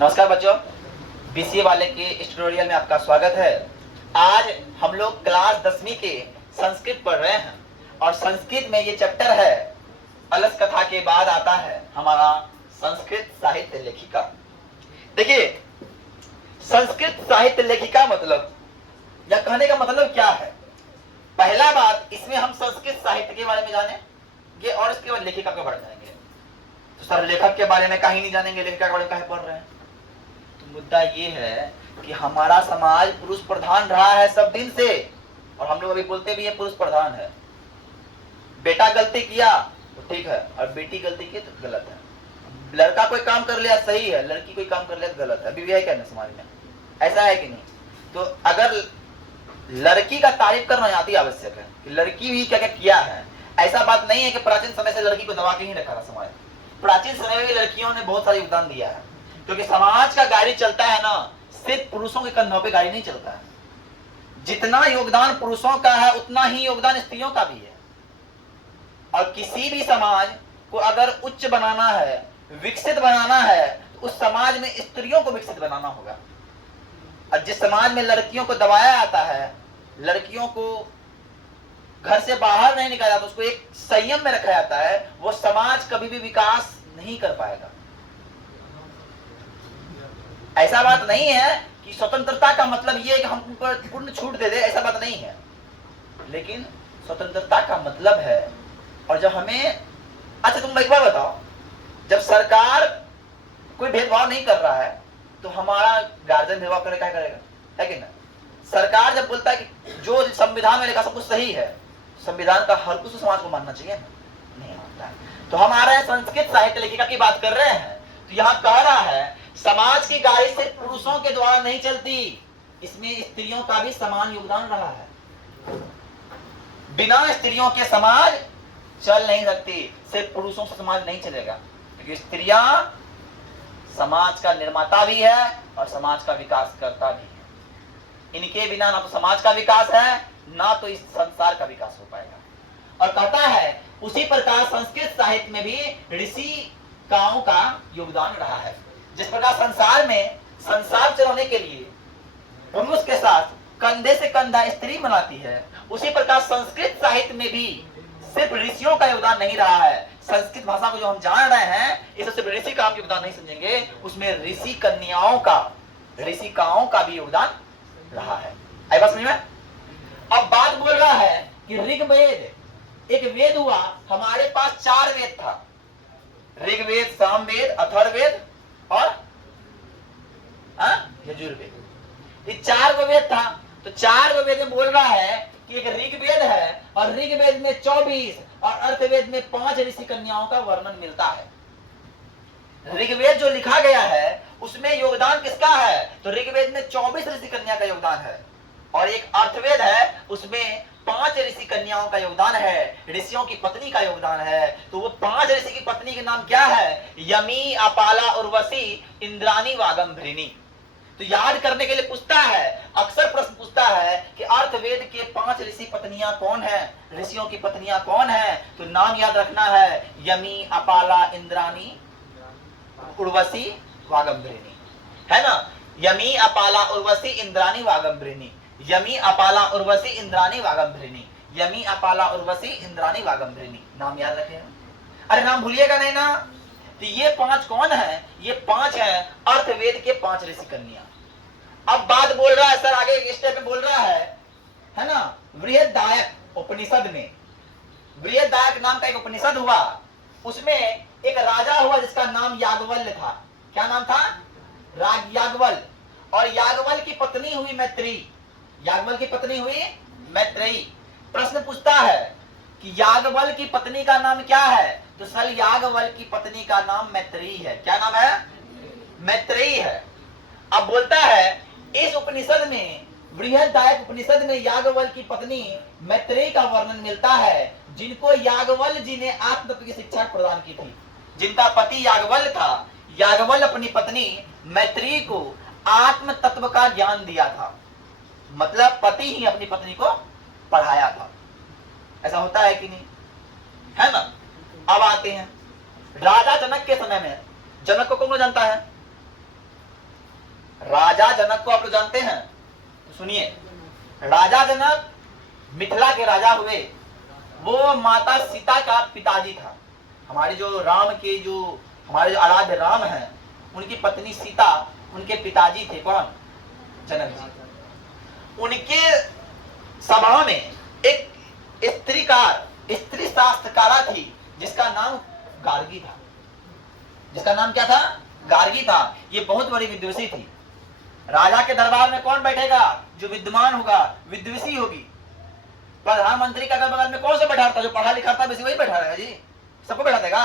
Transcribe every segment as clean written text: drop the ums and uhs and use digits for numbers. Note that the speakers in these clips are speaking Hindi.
नमस्कार बच्चों, बीसीए वाले के इस ट्यूटोरियल में आपका स्वागत है। आज हम लोग क्लास 10वीं के संस्कृत पढ़ रहे हैं और संस्कृत में ये चैप्टर है अलस कथा के बाद आता है हमारा संस्कृत साहित्य लेखिका। देखिए, संस्कृत साहित्य लेखिका मतलब या कहने का मतलब क्या है। पहला बात, इसमें हम संस्कृत साहित्य के बारे में जानेंगे और इसके बाद लेखिका के बारे में जानेंगे। तो सर, लेखक के बारे में कहीं नहीं जानेंगे, लेखिका के बारे में काहे पढ़ रहे हैं। मुद्दा ये है कि हमारा समाज पुरुष प्रधान रहा है सब दिन से, और हम लोग अभी बोलते भी है पुरुष प्रधान है। बेटा गलती किया तो ठीक है और बेटी गलती की तो गलत है। लड़का कोई काम कर लिया सही है, लड़की कोई काम कर लिया तो गलत है। अभी भी है क्या ना समाज में, ऐसा है कि नहीं। तो अगर लड़की का तारीफ करना अति आवश्यक है कि लड़की भी क्या क्या किया है। ऐसा बात नहीं है कि प्राचीन समय से लड़की को दबा के ही रखा था समाज। प्राचीन समय में भी लड़कियों ने बहुत सारा योगदान दिया है, क्योंकि समाज का गाड़ी चलता है ना, सिर्फ पुरुषों के कंधों पे गाड़ी नहीं चलता है। जितना योगदान पुरुषों का है उतना ही योगदान स्त्रियों का भी है। और किसी भी समाज को अगर उच्च बनाना है, विकसित बनाना है, तो उस समाज में स्त्रियों को विकसित बनाना होगा। और जिस समाज में लड़कियों को दबाया जाता है, लड़कियों को घर से बाहर नहीं निकाला जाता, उसको एक संयम में रखा जाता है, वो समाज कभी भी विकास नहीं कर पाएगा। ऐसा बात नहीं है कि स्वतंत्रता का मतलब ये है कि हम ऊपर पूर्ण छूट दे दे, ऐसा बात नहीं है। लेकिन स्वतंत्रता का मतलब है, और जब हमें, अच्छा तुम एक बार बताओ, जब सरकार कोई भेदभाव नहीं कर रहा है तो हमारा गार्जियन भेदभाव करेगा, क्या करेगा, है कि ना। सरकार जब बोलता है कि जो संविधान में लिखा सब कुछ सही है, संविधान का हर कुछ समाज को मानना चाहिए ना, नहीं मानता है। तो हम आ रहे हैं संस्कृत साहित्य लेखिका की बात कर रहे हैं, तो यहाँ कह रहा है समाज की गाड़ी सिर्फ पुरुषों के द्वारा नहीं चलती, इसमें स्त्रियों का भी समान योगदान रहा है। बिना स्त्रियों के समाज चल नहीं सकती, सिर्फ पुरुषों से समाज नहीं चलेगा, क्योंकि स्त्रियां समाज का निर्माता भी है और समाज का विकास करता भी है। इनके बिना ना तो समाज का विकास है, ना तो इस संसार का विकास हो पाएगा। और कहता है उसी प्रकार संस्कृत साहित्य में भी ऋषिकाओं का योगदान रहा है। जिस प्रकार संसार में संसार चलाने के लिए पुरुष के साथ कंधे से कंधा स्त्री बनाती है, उसी प्रकार संस्कृत साहित्य में भी सिर्फ ऋषियों का योगदान नहीं रहा है। संस्कृत भाषा को जो हम जान रहे हैं, इसे सिर्फ ऋषि का योगदान नहीं समझेंगे, उसमें ऋषि कन्याओं का, ऋषिकाओं का भी योगदान रहा है। आई बात समझ में। अब बात बोल रहा है कि ऋग्वेद एक वेद हुआ। हमारे पास 4 वेद था, ऋग्वेद, सामवेद, अथर्ववेद और यजुर्वेद। ये 4 गो वेद था। तो 4 गो वेद में बोल रहा है कि एक ऋग्वेद है, और ऋग्वेद में 24 और अर्थवेद में 5 ऋषि कन्याओं का वर्णन मिलता है। ऋग्वेद जो लिखा गया है उसमें योगदान किसका है, तो ऋग्वेद में 24 ऋषि कन्या का योगदान है, और एक अर्थवेद है उसमें 5 ऋषि कन्याओं का योगदान है, ऋषियों की पत्नी का योगदान है। तो वो 5 ऋषि की पत्नी के नाम क्या है, यमी, अपाला, उर्वशी, इंद्राणी, वागंभृणी। तो याद करने के लिए पूछता है, अक्सर प्रश्न पूछता है कि अर्थवेद के 5 ऋषि पत्नियां कौन है, ऋषियों की पत्नियां कौन है। तो नाम याद रखना है, यमी, अपाला, इंद्राणी, उर्वशी, वागंभृणी, है ना। यमी, अपाला, उर्वशी, इंद्राणी, वागंभृणी। यमी, अपाला, उर्वशी, इंद्राणी, वागंभृणी। यमी, अपाला, उर्वशी, इंद्राणी, वागंभृणी। नाम याद रखिएगा, अरे नाम भूलिएगा नहीं ना। तो ये 5 कौन है, ये 5 है अर्थवेद के 5 ऋषि कन्या। अब बात बोल रहा है सर, आगे एक स्टेप में बोल रहा है ना, बृहदारण्यक उपनिषद में, बृहदारण्यक नाम का एक उपनिषद हुआ, उसमें एक राजा हुआ जिसका नाम याज्ञवल्क्य था। क्या नाम था, याज्ञवल्क्य। और याज्ञवल्क्य की पत्नी हुई मैत्रेयी। याज्ञवल्क्य की पत्नी हुई मैत्रेयी। प्रश्न पूछता है कि याज्ञवल्क्य की पत्नी का नाम क्या है, तो सल याज्ञवल्क्य की पत्नी का नाम मैत्रेयी है। क्या नाम है, मैत्रेयी है। अब बोलता है इस उपनिषद में, बृहदारण्यक उपनिषद में याज्ञवल्क्य की पत्नी मैत्रेयी का वर्णन मिलता है, जिनको याज्ञवल्क्य जी ने आत्म तत्व की शिक्षा प्रदान की थी। जिनका पति याज्ञवल्क्य था, याज्ञवल्क्य अपनी पत्नी मैत्रेयी को आत्म तत्व का ज्ञान दिया था। मतलब पति ही अपनी पत्नी को पढ़ाया था। ऐसा होता है कि नहीं, है ना। अब आते हैं राजा जनक के समय में। जनक को कौन जानता है, राजा जनक को आप लोग जानते हैं, तो सुनिए, राजा जनक मिथिला के राजा हुए। वो माता सीता का पिताजी था। हमारे जो राम के हमारे जो आराध्य राम हैं, उनकी पत्नी सीता उनके पिताजी थे। कौन? जनक जी। उनके सभा में एक स्त्री शास्त्रकारा थी जिसका नाम गार्गी था। जिसका नाम क्या था? गार्गी था। ये बहुत बड़ी विद्वेषी थी। राजा के दरबार में कौन बैठेगा? जो विद्वान होगा, विद्वेषी होगी। प्रधानमंत्री का अगल बगल में कौन सा बैठा था? जो पढ़ा लिखा था वैसे वही बैठा रहेगा जी। सबको बैठा देगा?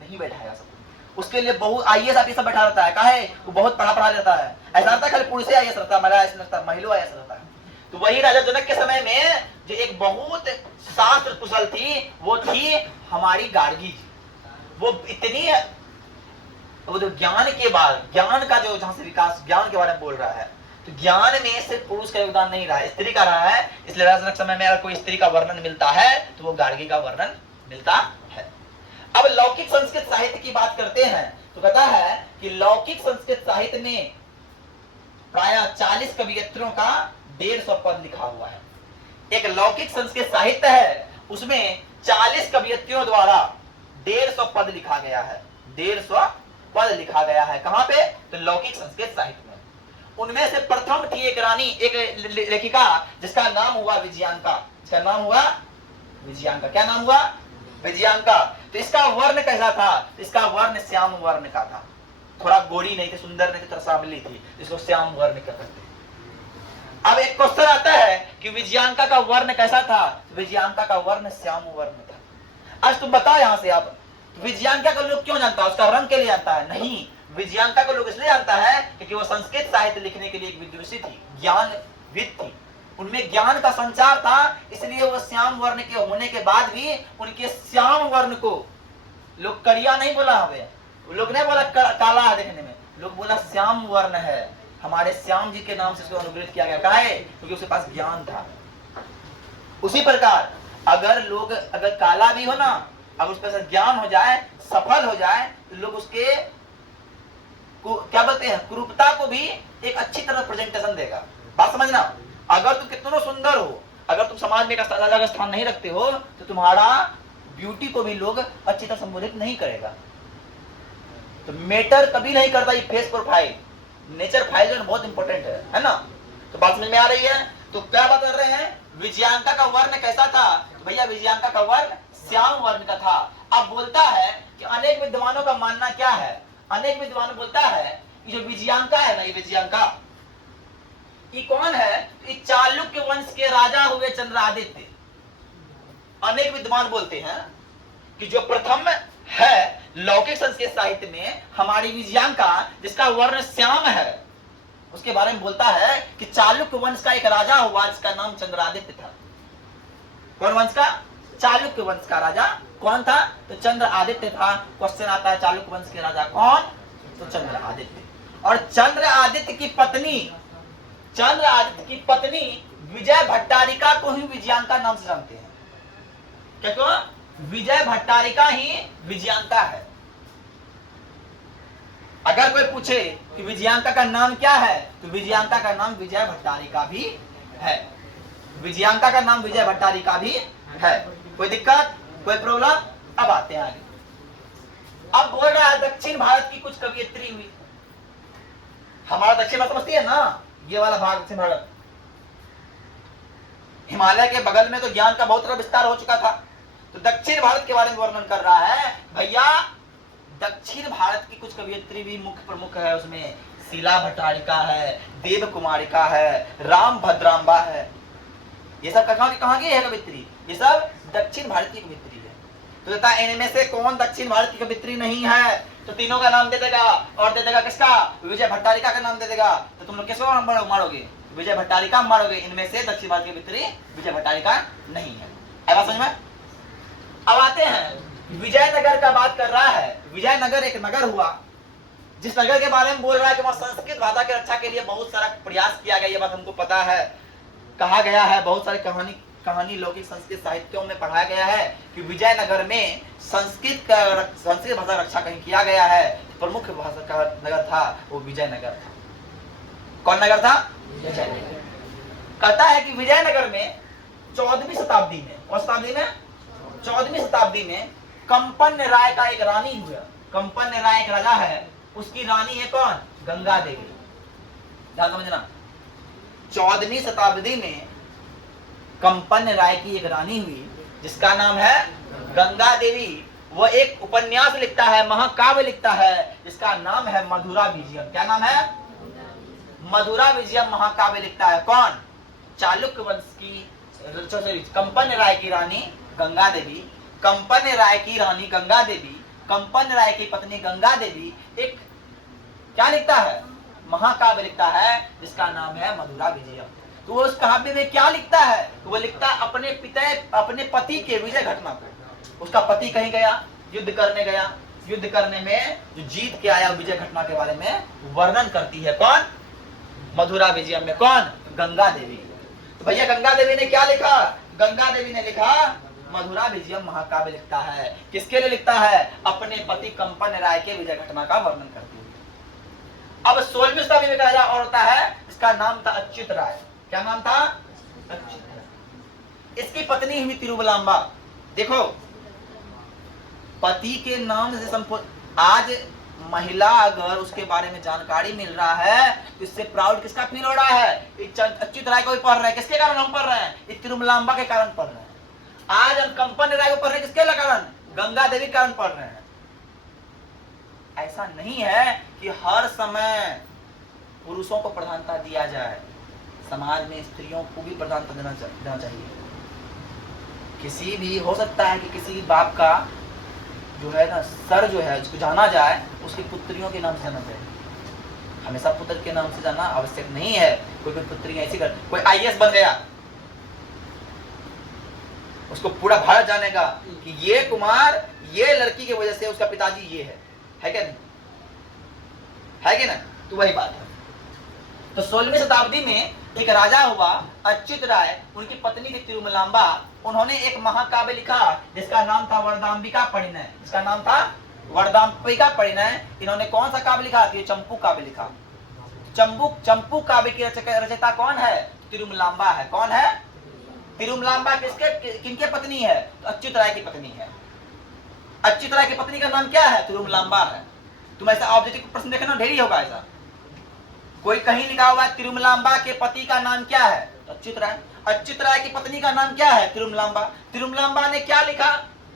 नहीं बैठाएगा सबको। उसके लिए बहुत IAS ऑफिसर बैठा रहता है। काहे? वो बहुत पढ़ा रहता है। ऐसा रहता है खाली पुरुष IAS रहता है, महिला IAS रहता है, महिला IAS रहता है। तो वही राजा जनक के समय में जो एक बहुत शास्त्र कुशल थी, वो थी हमारी गार्गी जी। वो इतनी, वो जो ज्ञान का जो जहां से विकास ज्ञान के बारे में बोल रहा है, तो ज्ञान में सिर्फ पुरुष का योगदान नहीं रहा है, स्त्री का रहा है। इसलिए राजा जनक समय में अगर कोई स्त्री का वर्णन मिलता है तो वो गार्गी का वर्णन मिलता है। अब लौकिक संस्कृत साहित्य की बात करते हैं तो कहता है कि लौकिक संस्कृत साहित्य में प्राय 40 कवियत्रियों का 150 पद लिखा हुआ है। एक लौकिक संस्कृत साहित्य है, उसमें 40 कवियत्रियों द्वारा 150 पद लिखा गया है। 150 पद लिखा गया है। कहां पे? तो लौकिक संस्कृत साहित्य में। उनमें से प्रथम थी एक रानी, एक लेखिका जिसका नाम हुआ विजयांका। इसका नाम हुआ विजयांका। क्या नाम हुआ? विजयांका। तो इसका वर्ण कैसा था? इसका वर्ण श्याम वर्ण का था। थोड़ा गोरी नहीं थी, सुंदर नहीं थी, थोड़ा सांवली थी, इसको श्याम वर्ण कहते हैं। अब एक क्वेश्चन आता है कि विजयांका का वर्ण कैसा था? विजयांका का वर्ण श्याम वर्ण था। आज तुम बताओ यहां से आप, विजयांका को लोग क्यों जानता है? उसका रंग के लिए जानता है? नहीं, विजयांका को लोग इसलिए जानता है क्योंकि वो संस्कृत साहित्य लिखने के लिए एक विद्वांसी थी, ज्ञानविद थी। उनमें ज्ञान का संचार था, इसलिए वो श्याम वर्ण के होने के बाद भी उनके श्याम वर्ण को लोग करिया नहीं बोला। हमें लोग नहीं बोला काला है देखने में, लोग बोला श्याम वर्ण है। हमारे श्याम जी के नाम से उसको अनुग्रहित किया गया। काहे? क्योंकि उसके पास ज्ञान था। उसी प्रकार अगर काला भी हो ना, अगर उस पर ज्ञान हो जाए, सफल हो जाए, तो लोग उसके क्या बोलते हैं, कुरूपता को भी एक अच्छी तरह प्रेजेंटेशन देगा। बात समझना। अगर तुम कितना सुंदर हो, अगर तुम समाज में एक अलग स्थान नहीं रखते हो, तो तुम्हारा ब्यूटी को भी लोग अच्छी तरह संबोधित नहीं करेगा। तो मेटर कभी नहीं करता ये फेस प्रोफाइल, नेचर फाइल जो बहुत इंपॉर्टेंट है ना। तो बात समझ में आ रही है? तो क्या बात कर रहे हैं? विजयांका का वर्ण कैसा था? भैया विजयांका का वर्ण श्याम वर्ण का था। अब बोलता है कि अनेक विद्वानों का मानना क्या है? अनेक विद्वान बोलता है कि जो विजयांका है ना, ये विजयांका ये कौन है? ये चालुक्य वंश के राजा हुए चंद्रादित्य। अनेक विद्वान बोलते हैं कि जो प्रथम है लौकिक संस्कृत साहित्य में हमारी विजयांका, जिसका वर्ण श्याम है, उसके बारे में बोलता है कि चालुक्य वंश का एक राजा हुआ जिसका नाम चंद्रादित्य था। कौन वंश का? चालुक्य वंश का राजा कौन था? तो चंद्र आदित्य था। क्वेश्चन आता है चालुक्य वंश के राजा कौन? तो चंद्र आदित्य। और चंद्र आदित्य की पत्नी विजय भट्टारिका को ही विजयांका नाम से जानते हैं। क्या क्यों? विजय भट्टारिका ही विजयांका है। अगर कोई पूछे कि विजयांका का नाम क्या है, तो विजयांका का नाम विजय भट्टारिका भी है। विजयांका का नाम विजय भट्टारिका भी है। कोई दिक्कत, कोई प्रॉब्लम? अब आते हैं आगे। अब बोल रहा है दक्षिण भारत की कुछ कवियत्री हुई। हमारा दक्षिण भारत समझती है ना, ये वाला भाग दक्षिण भारत, हिमालय के बगल में तो ज्ञान का बहुत तरह विस्तार हो चुका था। तो दक्षिण भारत के बारे में वर्णन कर रहा है। भैया दक्षिण भारत की कुछ कवियत्री भी मुख्य प्रमुख है। उसमें शीला भट्टारिका है, देव कुमारिका है, राम भद्रांबा है। ये सब कहाँ की है कवित्री? ये सब दक्षिण भारत की कवित्री है। तो कहता है इनमें से कौन दक्षिण भारत की कवित्री नहीं है? तो तीनों का नाम दे देगा, और दे देगा किसका? विजय भट्टारिका का नाम दे देगा। तो तुम लोग किसको मारोगे? विजय भट्टारिका मारोगे। इनमें से दक्षिण भारत की कवित्री विजय भट्टारिका नहीं है। ऐसा समझ में? अब आते हैं विजयनगर का बात कर रहा है। विजयनगर एक नगर हुआ, जिस नगर के बारे में बोल रहा है कि वहां संस्कृत भाषा की रक्षा के लिए बहुत सारा प्रयास किया गया। ये बात हमको पता है, कहा गया है, बहुत सारी कहानी लौकिक संस्कृत साहित्यों में पढ़ाया गया है कि विजयनगर में संस्कृत भाषा रक्षा कहीं किया गया है। प्रमुख भाषा का नगर था वो विजयनगर था। कौन नगर था? विजयनगर। कहता है कि विजयनगर में 14वीं शताब्दी में, और शताब्दी में 14वीं शताब्दी में कंपन राय का एक रानी हुआ। कंपन राय एक राजा है, उसकी रानी है कौन? गंगा देवी। ध्यान समझना, 14वीं शताब्दी में कंपन राय की एक रानी हुई जिसका नाम है गंगा देवी। वो एक उपन्यास लिखता है, महाकाव्य लिखता है, जिसका नाम है मधुरा विजयम। क्या नाम है? मधुरा विजयम महाकाव्य लिखता है। कौन? चालुक्य वंश की कंपन राय की रानी गंगा देवी। कंपन राय की रानी गंगा देवी, कंपन राय की पत्नी गंगा देवी एक क्या लिखता है? महाकाव्य लिखता है जिसका नाम है मधुरा विजयम। तो वो उस काव्य में क्या लिखता है? तो वो लिखता है अपने पति के विजय घटना को। उसका पति कहीं गया, युद्ध करने गया, युद्ध करने में जो जीत के आया विजय घटना के बारे में वर्णन करती है। कौन? मधुरा विजयम में। कौन? गंगा देवी। तो भैया गंगा देवी ने क्या लिखा? गंगा देवी ने लिखा मधुरा विजयम महाकाव्य लिखता है। किसके लिए लिखता है? अपने पति कंपन राय के विजय घटना का वर्णन करती है। अब 16वीं शताब्दी में राजा और होता है, इसका नाम था अच्युत राय। क्या नाम था? अच्युत राय। इसकी पत्नी हुई तिरुवलांबा। देखो, पति के नाम से संपूर्ण आज महिला अगर उसके बारे में जानकारी मिल रहा है तो इससे प्राउड किसका फील हो रहा है? अच्युत राय को भी पढ़ रहे हैं। किसके कारण हम पढ़ रहे हैं? इस तिरुवलांबा के कारण पढ़ रहे हैं। आज हम कंपन राय को पढ़ रहे हैं, किसके कारण? गंगा देवी के कारण पढ़ रहे हैं। ऐसा नहीं है कि हर समय पुरुषों को प्रधानता दिया जाए, समाज में स्त्रियों को भी प्रधानता देना चाहिए। किसी भी हो सकता है कि किसी बाप का जो है ना सर जो है उसको जाना जाए, उसकी पुत्रियों के नाम से जाना जाए। हमेशा पुत्र के नाम से जाना आवश्यक नहीं है। कोई पुत्री ऐसी कर, कोई आईएएस बन गया, उसको पूरा भारत जानेगा कि ये कुमार ये लड़की की वजह से उसका पिताजी ये है क्या नहीं? है कि ना? तो वही बात है। तो 16वीं शताब्दी में एक राजा हुआ अच्युत राय, उनकी पत्नी थी तिरुमलांबा। उन्होंने एक महाकाव्य लिखा जिसका नाम था वरदाम्बिका परिणय। जिसका नाम था वरदाम्बिका परिणय। इन्होंने कौन सा काव्य लिखा? ये चंपू काव्य लिखा। चंपू काव्य की रचयिता कौन है? तिरुमलांबा है। कौन है? तिरुमलांबा किनके पत्नी है? तो अच्युत राय की पत्नी है। अच्युत राय की पत्नी का नाम क्या है? तिरुमलांबा है। तुम ऐसा ऑब्जेक्टिव प्रश्न देखना ढेरी होगा। ऐसा कोई कहीं लिखा हुआ है तिरुमलांबा के पति का नाम क्या है? तो अच्युत राय। अच्युत राय की पत्नी का नाम क्या है? तिरुमलांबा। तिरुमलांबा ने क्या लिखा?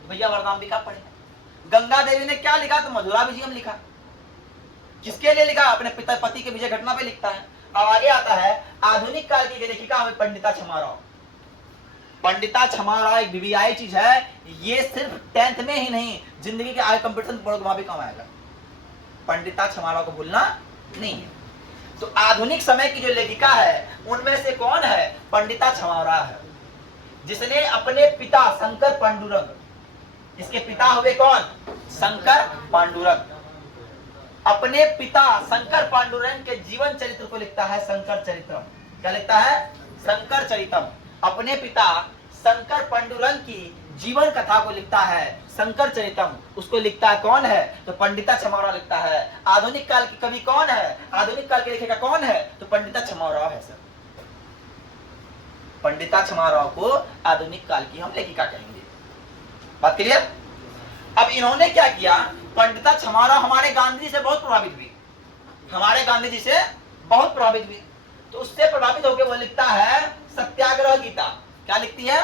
भैया वरदाम्बिका परिणय। गंगा देवी ने क्या लिखा? तो मधुरा विजयम लिखा। किसके लिए लिखा? अपने पिता पति के विजय घटना पे लिखता है। अब आगे आता है आधुनिक काल की लेखिका हमें पंडिता क्षमाराव। पंडिता क्षमाराव एक बीबीआई चीज है। ये सिर्फ 10th में ही नहीं, जिंदगी के आगे कंपटीशन पढ़ोगे वहां भी काम आएगा। पंडिता क्षमाराव को भूलना नहीं है। तो आधुनिक समय की जो लेखिका है उनमें से कौन है? पंडिता क्षमाराव है, जिसने अपने पिता शंकर पांडुरंग, इसके पिता हुए कौन? शंकर पांडुरंग। अपने पिता शंकर पांडुरंग के जीवन चरित्र को लिखता है शंकर चरित्रम। क्या लिखता है? शंकर चरितम। अपने पिता शंकर पांडुरंग की जीवन कथा को लिखता है शंकर चरितम। उसको लिखता है कौन है? तो पंडिता क्षमाराव लिखता है। आधुनिक काल की कवि कौन है? आधुनिक काल के लेखिका कौन है? तो पंडिता क्षमाराव है सर। पंडिता क्षमाराव को आधुनिक काल की हम लेखिका कहेंगे। बात क्लियर? अब इन्होंने क्या किया? पंडिता क्षमाराव हमारे गांधी जी से बहुत प्रभावित हुई। हमारे गांधी जी से बहुत प्रभावित हुई। तो उससे प्रभावित होकर वो लिखता है सत्याग्रह गीता। क्या लिखती है?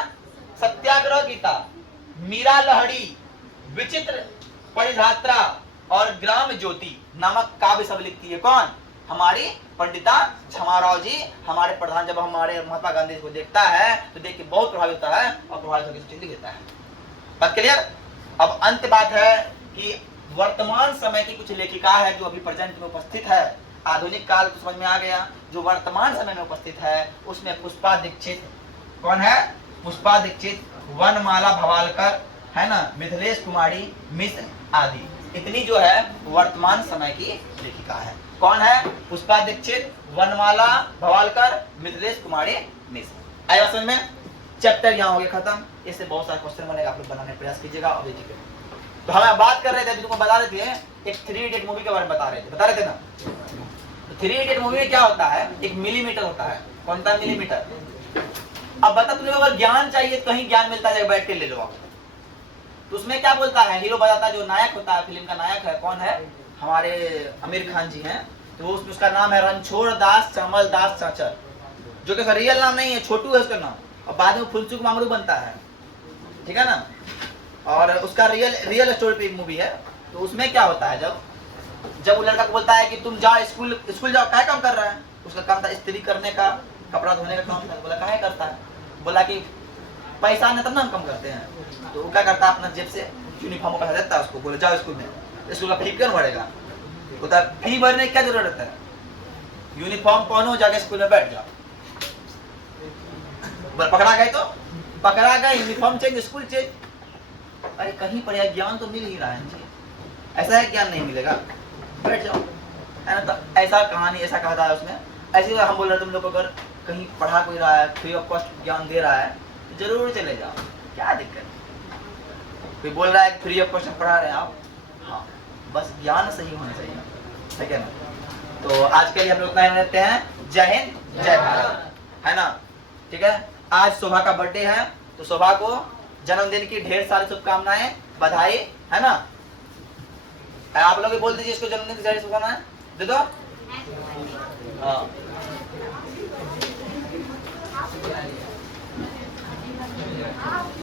सत्याग्रह गीता। मीरा लहड़ी, विचित्र परिधात्रा और ग्राम ज्योति नामक काव्य सब लिखती है। कौन? हमारी पंडिता क्षमाराव जी। हमारे प्रधान जब हमारे महात्मा गांधी जी को देखता है तो देख के बहुत प्रभावित होता है और प्रभावित होकर लिख देता है। बात क्लियर? अब अंत बात है कि वर्तमान समय की कुछ लेखिका है जो अभी प्रेजेंट में उपस्थित है। आधुनिक काल तो समझ में आ गया। जो वर्तमान समय में उपस्थित है उसमें पुष्पा दीक्षित। कौन है? पुष्पा दीक्षित, वनमाला भवालकर, है ना, मिथिलेश कुमारी मिश्र आदि। इतनी जो है वर्तमान समय की लेखिका है। कौन है? पुष्पा दीक्षित, वनमाला भवालकर, मिथिलेश कुमारी मिश्र। आया समझ में? चैप्टर यहाँ हो गया खत्म। इससे बहुत सारे क्वेश्चन बनेगा, आप लोग बनाने का प्रयास कीजिएगा और देखिएगा। तो हम बात कर रहे थे, अभी तुमको बता रहे थे, एक 3 इडियट मूवी के बारे में बता रहे थे ना। 3 इडियट मूवी में क्या होता है, एक मिलीमीटर होता है। कौन सा मिलीमीटर? अब बता, तुम्हें अगर ज्ञान चाहिए, कहीं ज्ञान मिलता है, बैठ के ले लो आप। तो उसमें क्या बोलता है, हीरो बताता है, जो नायक होता है, फिल्म का नायक है, कौन है, हमारे आमिर खान जी हैं। तो उसका नाम है रणछोड़ दास चमल दास चाचर, जो कि रियल नाम नहीं है, छोटू है उसका नाम, और बाद में फुलचुक मांगरू बनता है, ठीक है ना। और उसका रियल स्टोरी पे मूवी है। तो उसमें क्या होता है, जब वो लड़का को बोलता है कि तुम जाओ स्कूल जाओ, क्या काम कर रहा है, उसका काम था इस्त्री करने का, कपड़ा धोने का काम था। बोला काहे करता है, बोला कि पैसा नहीं तब ना हम कम करते हैं। तो वो क्या करता है, अपना जेब से यूनिफॉर्म पैसा देता है उसको, बोले जाओ स्कूल में, स्कूल का फी क्यों भरेगा, बोलता फी भरने की क्या जरूरत है, यूनिफॉर्म पहनो, जाके स्कूल में बैठ जाओ। पकड़ा गए, यूनिफॉर्म चेंज, स्कूल चेंज। अरे कहीं पर यार ज्ञान तो मिल ही रहा है, ऐसा है ज्ञान नहीं मिलेगा, बैठ जाओ, है ना। तो ऐसा कहानी, ऐसा कहा था उसमें। ऐसे हम बोल रहे तुम लोग अगर कहीं पढ़ा कोई रहा है, फ्री ऑफ कॉस्ट ज्ञान दे रहा है, तो जरूर चले जाओ, क्या दिक्कत। कोई बोल रहा है फ्री ऑफ कॉस्ट पढ़ा रहे हैं आप, हाँ, बस ज्ञान सही होना चाहिए, ठीक है ना। तो आज के लिए हम लोग इतना ही रहते हैं। जय हिंद, जय भारत, है ना, ठीक है। आज शोभा का बर्थडे है, तो शोभा को जन्मदिन की ढेर सारी शुभकामनाएं, बधाई, है ना। आप लोग भी बोल दीजिए इसको जन्मदिन की सारी शुभकामनाएं दे दो। हाँ।